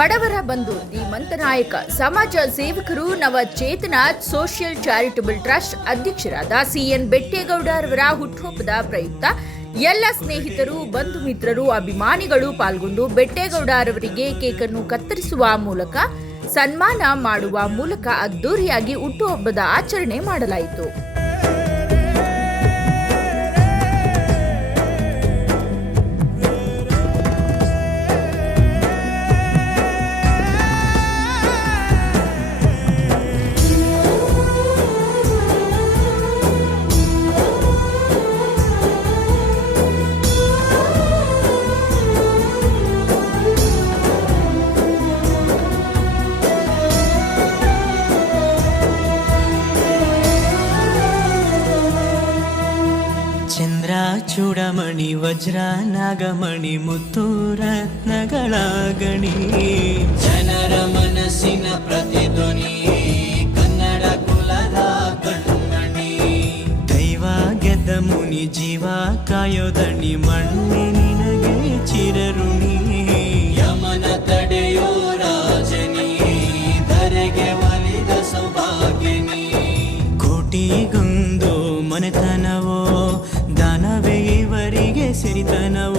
ಬಡವರ ಬಂಧು ದಿ ಮಂತನಾಯಕ ಸಮಾಜ ಸೇವಕರು ನವಚೇತನ ಸೋಷಿಯಲ್ ಚಾರಿಟಬಲ್ ಟ್ರಸ್ಟ್ ಅಧ್ಯಕ್ಷರಾದ ಸಿಎನ್ ಬೆಟ್ಟೇಗೌಡರವರ ಹುಟ್ಟುಹಬ್ಬದ ಪ್ರಯುಕ್ತ ಎಲ್ಲ ಸ್ನೇಹಿತರು, ಬಂಧು ಮಿತ್ರರು, ಅಭಿಮಾನಿಗಳು ಪಾಲ್ಗೊಂಡು ಬೆಟ್ಟೇಗೌಡರವರಿಗೆ ಕೇಕನ್ನು ಕತ್ತರಿಸುವ ಮೂಲಕ, ಸನ್ಮಾನ ಮಾಡುವ ಮೂಲಕ ಅದ್ದೂರಿಯಾಗಿ ಹುಟ್ಟುಹಬ್ಬದ ಆಚರಣೆ ಮಾಡಲಾಯಿತು. ಚಂದ್ರ ಚೂಡಮಣಿ ವಜ್ರ ನಾಗಮಣಿ ಮುತ್ತು ರತ್ನಗಳ ಗಣಿ ಜನರ ಮನಸ್ಸಿನ ಪ್ರತಿಧ್ವನಿ ಕನ್ನಡ ಕುಲದ ಕಣ್ಮಣಿ ದೈವ ಗೆದ್ದ ಮುನಿ ಜೀವ ಕಾಯೋದಣಿ ಮಣ್ಣಿ ನಿನಗೆ ಚಿರಋಣಿ. ಯಮನ ತಡೆಯೋ ರಾಜನಿ ಧರೆಗೆ ಒಲಿದ ಸೌಭಾಗ್ಯನಿ. ಕೋಟಿಗೊಂದು ಸಿರಿತನವೋ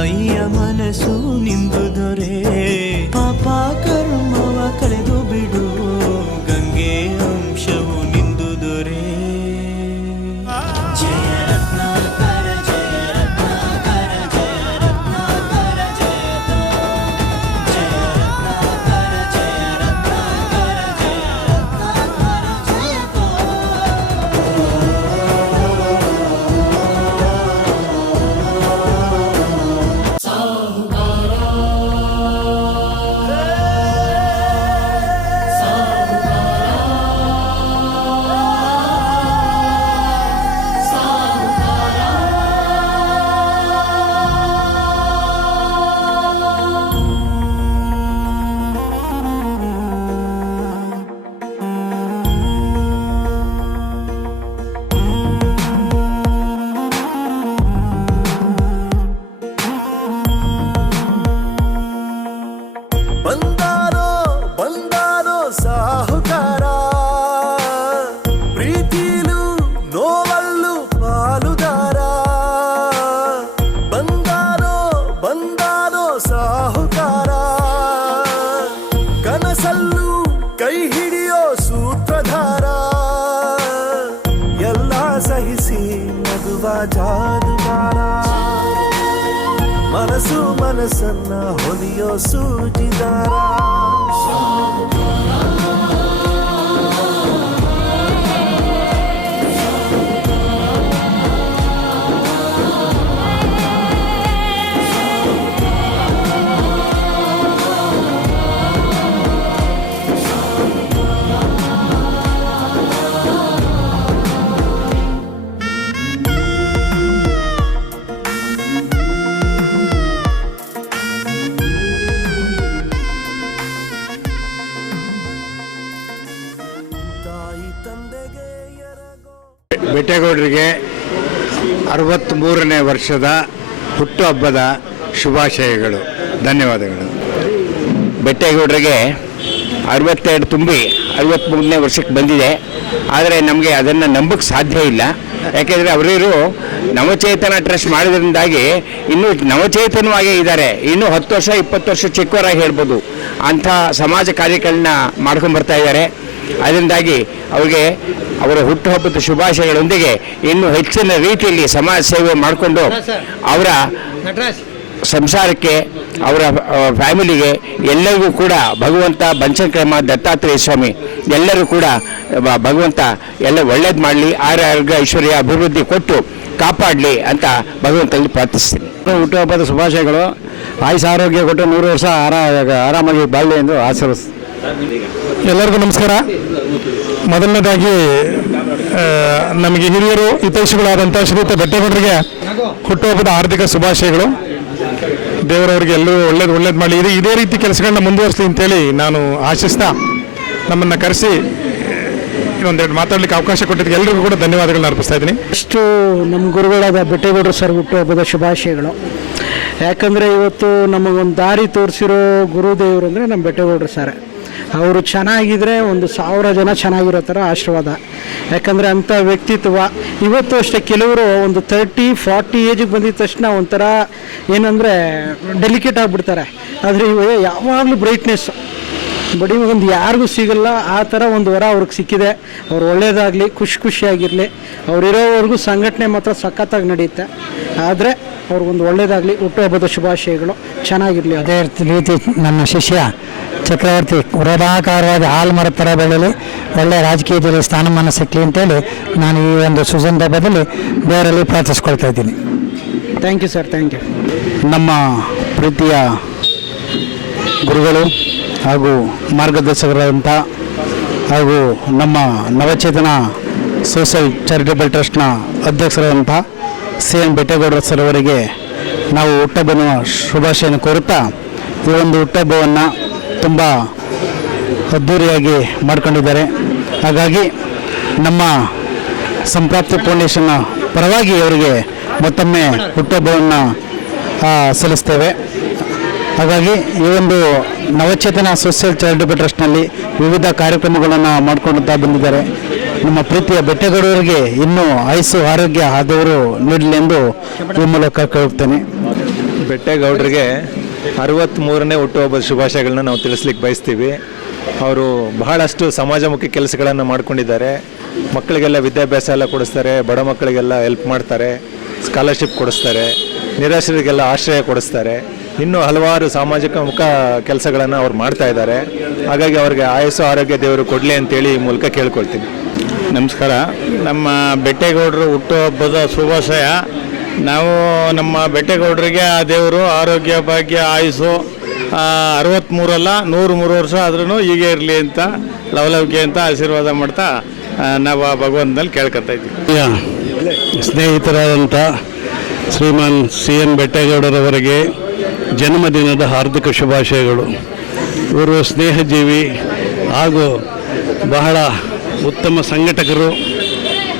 మనసు నింప doço de. ಬೆಟ್ಟೇಗೌಡರಿಗೆ ಅರವತ್ತ್ಮೂರನೇ ವರ್ಷದ ಹುಟ್ಟುಹಬ್ಬದ ಶುಭಾಶಯಗಳು, ಧನ್ಯವಾದಗಳು. ಬೆಟ್ಟೇಗೌಡರಿಗೆ ಅರವತ್ತೆರಡು ತುಂಬಿ ಅರವತ್ತ್ಮೂರನೇ ವರ್ಷಕ್ಕೆ ಬಂದಿದೆ. ಆದರೆ ನಮಗೆ ಅದನ್ನು ನಂಬಕ್ಕೆ ಸಾಧ್ಯ ಇಲ್ಲ. ಯಾಕೆಂದರೆ ಅವರಿರು ನವಚೇತನ ಟ್ರಸ್ಟ್ ಮಾಡಿದ್ರಿಂದಾಗಿ ಇನ್ನೂ ನವಚೇತನವಾಗೇ ಇದ್ದಾರೆ. ಇನ್ನೂ ಹತ್ತು ವರ್ಷ, ಇಪ್ಪತ್ತು ವರ್ಷ ಚಿಕ್ಕವರಾಗಿ ಹೇಳ್ಬೋದು. ಅಂಥ ಸಮಾಜ ಕಾರ್ಯಗಳನ್ನ ಮಾಡ್ಕೊಂಡು ಬರ್ತಾ ಇದ್ದಾರೆ. ಅದರಿಂದಾಗಿ ಅವರಿಗೆ ಅವರ ಹುಟ್ಟುಹಬ್ಬದ ಶುಭಾಶಯಗಳೊಂದಿಗೆ ಇನ್ನೂ ಹೆಚ್ಚಿನ ರೀತಿಯಲ್ಲಿ ಸಮಾಜ ಸೇವೆ ಮಾಡಿಕೊಂಡು ಅವರ ಸಂಸಾರಕ್ಕೆ ಅವರ ಫ್ಯಾಮಿಲಿಗೆ ಎಲ್ಲರಿಗೂ ಕೂಡ ಭಗವಂತ ಬಂಚಕ್ರಮ ದತ್ತಾತ್ರೇಯ ಸ್ವಾಮಿ ಎಲ್ಲರೂ ಕೂಡ ಬ- ಭಗವಂತ ಎಲ್ಲ ಒಳ್ಳೇದು ಮಾಡಲಿ ಆರೋಗ್ಯ ಐಶ್ವರ್ಯ ಅಭಿವೃದ್ಧಿ ಕೊಟ್ಟು ಕಾಪಾಡಲಿ ಅಂತ ಭಗವಂತನಲ್ಲಿ ಪ್ರಾರ್ಥಿಸ್ತೀನಿ. ಹುಟ್ಟುಹಬ್ಬದ ಶುಭಾಶಯಗಳು. ಆಯುಷ ಆರೋಗ್ಯ ಕೊಟ್ಟು ನೂರು ವರ್ಷ ಆರಾ ಆರಾಮಾಗಿ ಬಾಳಲಿ ಎಂದು ಆಶೀರ್ವದಿಸ್ತೀನಿ. ಎಲ್ಲರಿಗೂ ನಮಸ್ಕಾರ. ಮೊದಲನೇದಾಗಿ ನಮಗೆ ಹಿರಿಯರು, ಹಿತೈಷಿಗಳಾದಂಥ ಶ್ರೀಯುತ ಬೆಟ್ಟೇಗೌಡರಿಗೆ ಹುಟ್ಟುಹಬ್ಬದ ಆರ್ಥಿಕ ಶುಭಾಶಯಗಳು. ದೇವರವರಿಗೆ ಎಲ್ಲರೂ ಒಳ್ಳೇದು ಒಳ್ಳೇದು ಮಾಡಲಿ. ಇದೇ ಇದೇ ರೀತಿ ಕೆಲಸಗಳನ್ನ ಮುಂದುವರಿಸಲಿ ಅಂತೇಳಿ ನಾನು ಆಶಿಸ್ತಾ ನಮ್ಮನ್ನು ಕರೆಸಿ ಒಂದೆರಡು ಮಾತಾಡಲಿಕ್ಕೆ ಅವಕಾಶ ಕೊಟ್ಟಿದ್ದಕ್ಕೆ ಎಲ್ಲರಿಗೂ ಕೂಡ ಧನ್ಯವಾದಗಳನ್ನ ಅರ್ಪಿಸ್ತಾ ಇದ್ದೀನಿ. ಇಷ್ಟು ನಮ್ಮ ಗುರುಗಳಾದ ಬೆಟ್ಟೇಗೌಡರು ಸರ್ ಹುಟ್ಟುಹಬ್ಬದ ಶುಭಾಶಯಗಳು. ಯಾಕಂದರೆ ಇವತ್ತು ನಮಗೊಂದು ದಾರಿ ತೋರಿಸಿರೋ ಗುರುದೇವರು ಅಂದರೆ ನಮ್ಮ ಬೆಟ್ಟೇಗೌಡರು ಸರ್. ಅವರು ಚೆನ್ನಾಗಿದ್ರೆ ಒಂದು ಸಾವಿರ ಜನ ಚೆನ್ನಾಗಿರೋ ಥರ ಆಶೀರ್ವಾದ. ಯಾಕಂದರೆ ಅಂಥ ವ್ಯಕ್ತಿತ್ವ. ಇವತ್ತು ಅಷ್ಟೇ ಕೆಲವರು ಒಂದು ತರ್ಟಿ ಫಾರ್ಟಿ ಏಜಿಗೆ ಬಂದಿದ ತಕ್ಷಣ ಒಂಥರ ಏನಂದರೆ ಡೆಲಿಕೇಟ್ ಆಗಿಬಿಡ್ತಾರೆ. ಆದರೆ ಇವಾಗ ಯಾವಾಗಲೂ ಬ್ರೈಟ್ನೆಸ್ ಬಡಿ ಒಂದು ಯಾರಿಗೂ ಸಿಗಲ್ಲ, ಆ ಥರ ಒಂದು ವರ ಅವ್ರಿಗೆ ಸಿಕ್ಕಿದೆ. ಅವ್ರು ಒಳ್ಳೇದಾಗಲಿ, ಖುಷಿ ಖುಷಿಯಾಗಿರಲಿ. ಅವ್ರು ಇರೋವರೆಗೂ ಸಂಘಟನೆ ಮಾತ್ರ ಸಖತ್ತಾಗಿ ನಡೆಯುತ್ತೆ. ಆದರೆ ಅವ್ರಿಗೊಂದು ಒಳ್ಳೇದಾಗಲಿ, ಹುಟ್ಟುಹಬ್ಬದ ಶುಭಾಶಯಗಳು. ಚೆನ್ನಾಗಿರಲಿ. ಅದೇ ರೀತಿ ನನ್ನ ಶಿಷ್ಯ ಚಕ್ರವರ್ತಿ ವೃದಾಕಾರವಾಗಿ ಹಾಲು ಮರದ ಥರ ಬೆಳೆಯಲಿ ಒಳ್ಳೆಯ ರಾಜಕೀಯದಲ್ಲಿ ಸ್ಥಾನಮಾನ ಸಿಕ್ಕಲಿ ಅಂತೇಳಿ ನಾನು ಈ ಒಂದು ಸುಸಂದರ್ಭದಲ್ಲಿ ದೇವರಲ್ಲಿ ಪ್ರಾರ್ಥಿಸ್ಕೊಳ್ತಾ ಇದ್ದೀನಿ. Thank you sir thank you ನಮ್ಮ ಪ್ರೀತಿಯ ಗುರುಗಳು ಹಾಗೂ ಮಾರ್ಗದರ್ಶಕರಾದಂಥ ಹಾಗೂ ನಮ್ಮ ನವಚೇತನ ಸೋಷಿಯಲ್ ಚಾರಿಟೇಬಲ್ ಟ್ರಸ್ಟ್ನ ಅಧ್ಯಕ್ಷರಾದಂಥ ಸಿ ಎನ್ ಬೆಟ್ಟೇಗೌಡರ ಸರ್ ಅವರಿಗೆ ನಾವು ಹುಟ್ಟಹಬ್ಬನ ಶುಭಾಶಯನ ಕೋರುತ್ತಾ ಈ ಒಂದು ಹುಟ್ಟಹಬ್ಬವನ್ನು ತುಂಬ ಅದ್ಧೂರಿಯಾಗಿ ಮಾಡ್ಕೊಂಡಿದ್ದಾರೆ. ಹಾಗಾಗಿ ನಮ್ಮ ಸಂಪ್ರಾಪ್ತಿ ಫೌಂಡೇಶನ್ನ ಪರವಾಗಿ ಅವರಿಗೆ ಮತ್ತೊಮ್ಮೆ ಹುಟ್ಟುಹಬ್ಬವನ್ನು ಸಲ್ಲಿಸ್ತೇವೆ. ಹಾಗಾಗಿ ಈ ಒಂದು ನವಚೇತನ ಸೋಷಿಯಲ್ ಚಾರಿಟಬಲ್ ಟ್ರಸ್ಟ್ನಲ್ಲಿ ವಿವಿಧ ಕಾರ್ಯಕ್ರಮಗಳನ್ನು ಮಾಡ್ಕೊಳ್ತಾ ಬಂದಿದ್ದಾರೆ. ನಮ್ಮ ಪ್ರೀತಿಯ ಬೆಟ್ಟಗೌಡರಿಗೆ ಇನ್ನೂ ಆಯಸ್ಸು ಆರೋಗ್ಯ ಆದವರು ನೀಡಲಿ ಎಂದು ಈ ಮೂಲಕ ಕೇಳುತ್ತೇನೆ. ಬೆಟ್ಟೇಗೌಡರಿಗೆ ಅರವತ್ತ್ಮೂರನೇ ಹುಟ್ಟುಹಬ್ಬದ ಶುಭಾಶಯಗಳನ್ನ ನಾವು ತಿಳಿಸ್ಲಿಕ್ಕೆ ಬಯಸ್ತೀವಿ. ಅವರು ಬಹಳಷ್ಟು ಸಮಾಜಮುಖಿ ಕೆಲಸಗಳನ್ನು ಮಾಡ್ಕೊಂಡಿದ್ದಾರೆ. ಮಕ್ಕಳಿಗೆಲ್ಲ ವಿದ್ಯಾಭ್ಯಾಸ ಎಲ್ಲ ಕೊಡಿಸ್ತಾರೆ, ಬಡ ಮಕ್ಕಳಿಗೆಲ್ಲ ಹೆಲ್ಪ್ ಮಾಡ್ತಾರೆ ಸ್ಕಾಲರ್ಶಿಪ್ ಕೊಡಿಸ್ತಾರೆ ನಿರಾಶ್ರಿತರಿಗೆಲ್ಲ ಆಶ್ರಯ ಕೊಡಿಸ್ತಾರೆ. ಇನ್ನೂ ಹಲವಾರು ಸಾಮಾಜಿಕ ಮುಖ ಕೆಲಸಗಳನ್ನು ಅವ್ರು ಮಾಡ್ತಾ ಇದ್ದಾರೆ. ಹಾಗಾಗಿ ಅವ್ರಿಗೆ ಆಯಸ್ಸು, ಆರೋಗ್ಯ ದೇವರು ಕೊಡಲಿ ಅಂತೇಳಿ ಈ ಮೂಲಕ ಕೇಳ್ಕೊಳ್ತೀನಿ. ನಮಸ್ಕಾರ. ನಮ್ಮ ಬೆಟ್ಟೇಗೌಡರು ಹುಟ್ಟುಹಬ್ಬದ ಶುಭಾಶಯ. ನಾವು ನಮ್ಮ ಬೆಟ್ಟೆಗೌಡರಿಗೆ, ಆ ದೇವರು ಆರೋಗ್ಯ, ಭಾಗ್ಯ, ಆಯುಸ್ಸು ಅರವತ್ತ್ಮೂರಲ್ಲ ನೂರು ಮೂರು ವರ್ಷ ಆದ್ರೂ ಹೀಗೆ ಇರಲಿ ಅಂತ, ಲವಲವಿಕೆ ಅಂತ ಆಶೀರ್ವಾದ ಮಾಡ್ತಾ ನಾವು ಆ ಭಗವಂತನಲ್ಲಿ ಕೇಳ್ಕೊತಾ ಇದ್ದೀವಿ. ಸ್ನೇಹಿತರಾದಂಥ ಶ್ರೀಮಾನ್ ಸಿ ಎನ್ ಬೆಟ್ಟೇಗೌಡರವರಿಗೆ ಜನ್ಮದಿನದ ಹಾರ್ದಿಕ ಶುಭಾಶಯಗಳು. ಇವರು ಸ್ನೇಹಜೀವಿ ಹಾಗೂ ಬಹಳ ಉತ್ತಮ ಸಂಘಟಕರು.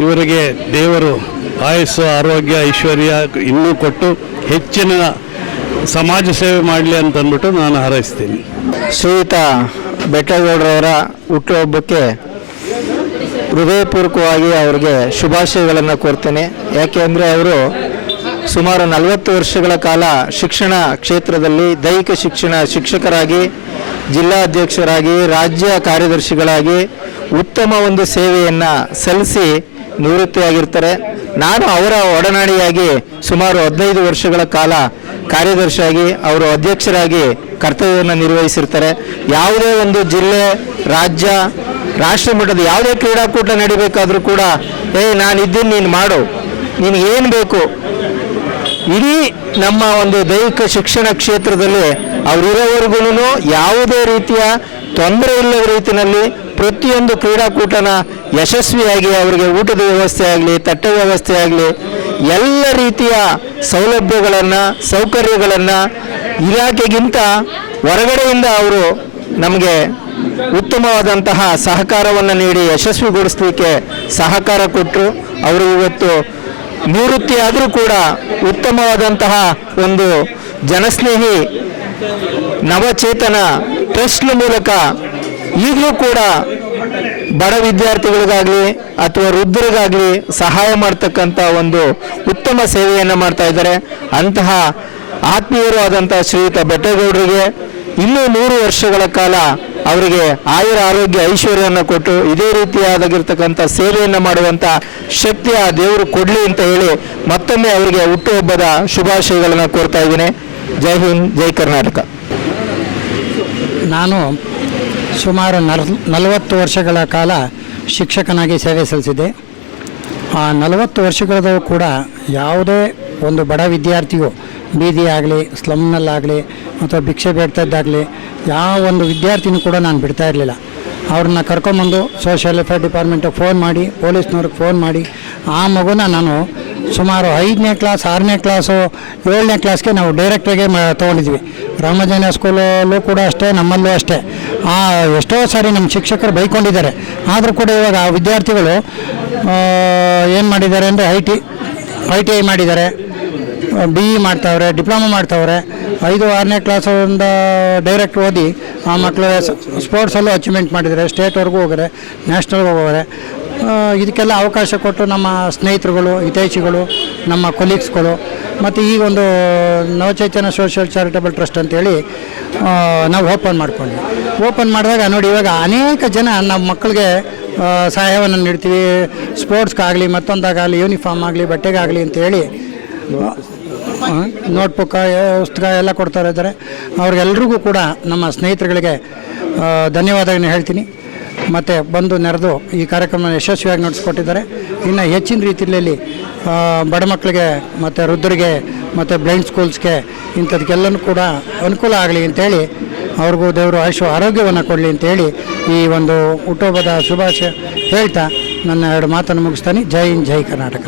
ಇವರಿಗೆ ದೇವರು ಆಯಸ್ಸು, ಆರೋಗ್ಯ, ಐಶ್ವರ್ಯ ಇನ್ನೂ ಕೊಟ್ಟು ಹೆಚ್ಚಿನ ಸಮಾಜ ಸೇವೆ ಮಾಡಲಿ ಅಂತ ಅಂದ್ಬಿಟ್ಟು ನಾನು ಹಾರೈಸ್ತೀನಿ. ಶ್ರೀಯುತ ಬೆಟ್ಟಗೌಡರವರ ಹುಟ್ಟುಹಬ್ಬಕ್ಕೆ ಹೃದಯಪೂರ್ವಕವಾಗಿ ಅವ್ರಿಗೆ ಶುಭಾಶಯಗಳನ್ನು ಕೋರ್ತೇನೆ. ಯಾಕೆಂದರೆ ಅವರು ಸುಮಾರು ನಲವತ್ತು ವರ್ಷಗಳ ಕಾಲ ಶಿಕ್ಷಣ ಕ್ಷೇತ್ರದಲ್ಲಿ ದೈಹಿಕ ಶಿಕ್ಷಣ ಶಿಕ್ಷಕರಾಗಿ, ಜಿಲ್ಲಾ ಅಧ್ಯಕ್ಷರಾಗಿ, ರಾಜ್ಯ ಕಾರ್ಯದರ್ಶಿಗಳಾಗಿ ಉತ್ತಮ ಒಂದು ಸೇವೆಯನ್ನು ಸಲ್ಲಿಸಿ ನಿವೃತ್ತಿಯಾಗಿರ್ತಾರೆ. ನಾನು ಅವರ ಒಡನಾಡಿಯಾಗಿ ಸುಮಾರು ಹದಿನೈದು ವರ್ಷಗಳ ಕಾಲ ಕಾರ್ಯದರ್ಶಿಯಾಗಿ, ಅವರು ಅಧ್ಯಕ್ಷರಾಗಿ ಕರ್ತವ್ಯವನ್ನು ನಿರ್ವಹಿಸಿರ್ತಾರೆ. ಯಾವುದೇ ಒಂದು ಜಿಲ್ಲೆ, ರಾಜ್ಯ, ರಾಷ್ಟ್ರ ಮಟ್ಟದ ಯಾವುದೇ ಕ್ರೀಡಾಕೂಟ ನಡಿಬೇಕಾದ್ರೂ ಕೂಡ, ಏ, ನಾನು ಇದ್ದೀನಿ, ನೀನು ಮಾಡು. ನೀನು ಏನು ಬೇಕು? ಇಡೀ ನಮ್ಮ ಒಂದು ದೈಹಿಕ ಶಿಕ್ಷಣ ಕ್ಷೇತ್ರದಲ್ಲಿ ಅವರಿರೋವರೆಗೂ ಯಾವುದೇ ರೀತಿಯ ತೊಂದರೆ ಇಲ್ಲದ ರೀತಿಯಲ್ಲಿ ಪ್ರತಿಯೊಂದು ಕ್ರೀಡಾಕೂಟನ ಯಶಸ್ವಿಯಾಗಿ ಅವರಿಗೆ ಊಟದ ವ್ಯವಸ್ಥೆ ಆಗಲಿ, ತಟ್ಟೆ ವ್ಯವಸ್ಥೆ ಆಗಲಿ, ಎಲ್ಲ ರೀತಿಯ ಸೌಲಭ್ಯಗಳನ್ನು, ಸೌಕರ್ಯಗಳನ್ನು ಇಲಾಖೆಗಿಂತ ಹೊರಗಡೆಯಿಂದ ಅವರು ನಮಗೆ ಉತ್ತಮವಾದಂತಹ ಸಹಕಾರವನ್ನು ನೀಡಿ ಯಶಸ್ವಿಗೊಳಿಸಲಿಕ್ಕೆ ಸಹಕಾರ ಕೊಟ್ಟರು ಅವರು ಇವತ್ತು ನಿವೃತ್ತಿ ಆದರೂ ಕೂಡ ಉತ್ತಮವಾದಂತಹ ಒಂದು ಜನಸ್ನೇಹಿ ನವಚೇತನ ಟ್ರಸ್ಟ್ ಮೂಲಕ ಈಗಲೂ ಕೂಡ ಬಡ ವಿದ್ಯಾರ್ಥಿಗಳಿಗಾಗಲಿ ಅಥವಾ ವೃದ್ಧರಿಗಾಗಲಿ ಸಹಾಯ ಮಾಡ್ತಕ್ಕಂಥ ಒಂದು ಉತ್ತಮ ಸೇವೆಯನ್ನು ಮಾಡ್ತಾ ಇದ್ದಾರೆ. ಅಂತಹ ಆತ್ಮೀಯರು ಆದಂಥ ಶ್ರೀಯುತ ಬೆಟ್ಟಗೌಡರಿಗೆ ಇನ್ನೂ ನೂರು ವರ್ಷಗಳ ಕಾಲ ಅವರಿಗೆ ಆಯುರ ಆರೋಗ್ಯ ಐಶ್ವರ್ಯವನ್ನು ಕೊಟ್ಟು ಇದೇ ರೀತಿಯಾದಾಗಿರ್ತಕ್ಕಂಥ ಸೇವೆಯನ್ನು ಮಾಡುವಂಥ ಶಕ್ತಿ ಆ ದೇವರು ಕೊಡಲಿ ಅಂತ ಹೇಳಿ ಮತ್ತೊಮ್ಮೆ ಅವರಿಗೆ ಹುಟ್ಟುಹಬ್ಬದ ಶುಭಾಶಯಗಳನ್ನು ಕೋರ್ತಾ ಇದ್ದೀನಿ. ಜೈ ಹಿಂದ್, ಜೈ ಕರ್ನಾಟಕ. ನಾನು ಸುಮಾರು ನಲ್ ನಲವತ್ತು ವರ್ಷಗಳ ಕಾಲ ಶಿಕ್ಷಕನಾಗಿ ಸೇವೆ ಸಲ್ಲಿಸಿದೆ ಆ ನಲವತ್ತು ವರ್ಷಗಳಲ್ಲೂ ಕೂಡ ಯಾವುದೇ ಒಂದು ಬಡ ವಿದ್ಯಾರ್ಥಿಯು ಬೀದಿ ಆಗಲಿ ಸ್ಲಮ್ನಲ್ಲಾಗಲಿ ಅಥವಾ ಭಿಕ್ಷೆ ಬೇಡ್ತದ್ದಾಗಲಿ ಯಾವ ಒಂದು ವಿದ್ಯಾರ್ಥಿನೂ ಕೂಡ ನಾನು ಬಿಡ್ತಾ ಇರಲಿಲ್ಲ. ಅವ್ರನ್ನ ಕರ್ಕೊಂಬಂದು ಸೋಷಿಯಲ್ ವೆಲ್ಫೇರ್ ಡಿಪಾರ್ಟ್ಮೆಂಟಿಗೆ ಫೋನ್ ಮಾಡಿ ಪೊಲೀಸ್ನವ್ರಿಗೆ ಫೋನ್ ಮಾಡಿ, ಆ ಮಗುನ ನಾನು ಸುಮಾರು ಐದನೇ ಕ್ಲಾಸ್ ಆರನೇ ಕ್ಲಾಸು ಏಳನೇ ಕ್ಲಾಸ್ಗೆ ನಾವು ಡೈರೆಕ್ಟಾಗೆ ಮ, ತೊಗೊಂಡಿದ್ವಿ. ರಾಮಜನ ಸ್ಕೂಲಲ್ಲೂ ಕೂಡ ಅಷ್ಟೇ, ನಮ್ಮಲ್ಲೂ ಅಷ್ಟೇ. ಆ, ಎಷ್ಟೋ ಸಾರಿ ನಮ್ಮ ಶಿಕ್ಷಕರು ಬೈಕೊಂಡಿದ್ದಾರೆ. ಆದರೂ ಕೂಡ ಇವಾಗ ಆ ವಿದ್ಯಾರ್ಥಿಗಳು ಏನು ಮಾಡಿದ್ದಾರೆ ಅಂದರೆ I T I T I ಮಾಡಿದ್ದಾರೆ. ಬಿ ಇ ಮಾಡ್ತಾವ್ರೆ ಡಿಪ್ಲೊಮಾ ಮಾಡ್ತಾವ್ರೆ. ಐದು, ಆರನೇ ಕ್ಲಾಸಿಂದ ಡೈರೆಕ್ಟ್ ಓದಿ ಆ ಮಕ್ಕಳು ಸ್ಪೋರ್ಟ್ಸಲ್ಲೂ ಅಚೀವ್ಮೆಂಟ್ ಮಾಡಿದ್ದಾರೆ. ಸ್ಟೇಟ್ವರೆಗೂ ಹೋಗಿದ್ದಾರೆ ನ್ಯಾಷನಲ್ಗೆ ಹೋಗೋರೆ ಇದಕ್ಕೆಲ್ಲ ಅವಕಾಶ ಕೊಟ್ಟು ನಮ್ಮ ಸ್ನೇಹಿತರುಗಳು, ಹಿತೈಷಿಗಳು, ನಮ್ಮ ಕೊಲೀಗ್ಸ್ಗಳು ಮತ್ತು ಈ ಒಂದು ನವಚೈತನ್ಯ ಸೋಷಿಯಲ್ ಚಾರಿಟಬಲ್ ಟ್ರಸ್ಟ್ ಅಂತೇಳಿ ನಾವು ಓಪನ್ ಮಾಡ್ಕೊಂಡ್ವಿ. ಓಪನ್ ಮಾಡಿದಾಗ ನೋಡಿ ಇವಾಗ ಅನೇಕ ಜನ ನಮ್ಮ ಮಕ್ಕಳಿಗೆ ಸಹಾಯವನ್ನು ನೀಡ್ತೀವಿ. ಸ್ಪೋರ್ಟ್ಸ್ಗಾಗಲಿ ಮತ್ತೊಂದಾಗಲಿ ಯೂನಿಫಾರ್ಮ್ ಆಗಲಿ ಬಟ್ಟೆಗಾಗಲಿ ಅಂತೇಳಿ ನೋಟ್ಬುಕ್ಕ ಪುಸ್ತಕ ಎಲ್ಲ ಕೊಡ್ತಾರೆ ಇದ್ದಾರೆ. ಅವ್ರಿಗೆಲ್ರಿಗೂ ಕೂಡ ನಮ್ಮ ಸ್ನೇಹಿತರುಗಳಿಗೆ ಧನ್ಯವಾದಗಳನ್ನು ಹೇಳ್ತೀನಿ. ಮತ್ತು ಬಂದು ನೆರೆದು ಈ ಕಾರ್ಯಕ್ರಮವನ್ನು ಯಶಸ್ವಿಯಾಗಿ ನಡೆಸ್ಕೊಟ್ಟಿದ್ದಾರೆ. ಇನ್ನು ಹೆಚ್ಚಿನ ರೀತಿಯಲ್ಲಿ ಬಡ ಮಕ್ಕಳಿಗೆ ಮತ್ತು ವೃದ್ಧರಿಗೆ ಮತ್ತು ಬ್ಲೈಂಡ್ ಸ್ಕೂಲ್ಸ್ಗೆ ಇಂಥದಕ್ಕೆಲ್ಲನೂ ಕೂಡ ಅನುಕೂಲ ಆಗಲಿ ಅಂತೇಳಿ ಅವ್ರಿಗೂ ದೇವರು ಆಯುಷ ಆರೋಗ್ಯವನ್ನು ಕೊಡಲಿ ಅಂತೇಳಿ ಈ ಒಂದು ಹುಟ್ಟುಹಬ್ಬದ ಶುಭಾಶಯ ಹೇಳ್ತಾ ನನ್ನ ಎರಡು ಮಾತನ್ನು ಮುಗಿಸ್ತಾನೆ. ಜೈ ಹಿಂದ್, ಜೈ ಕರ್ನಾಟಕ.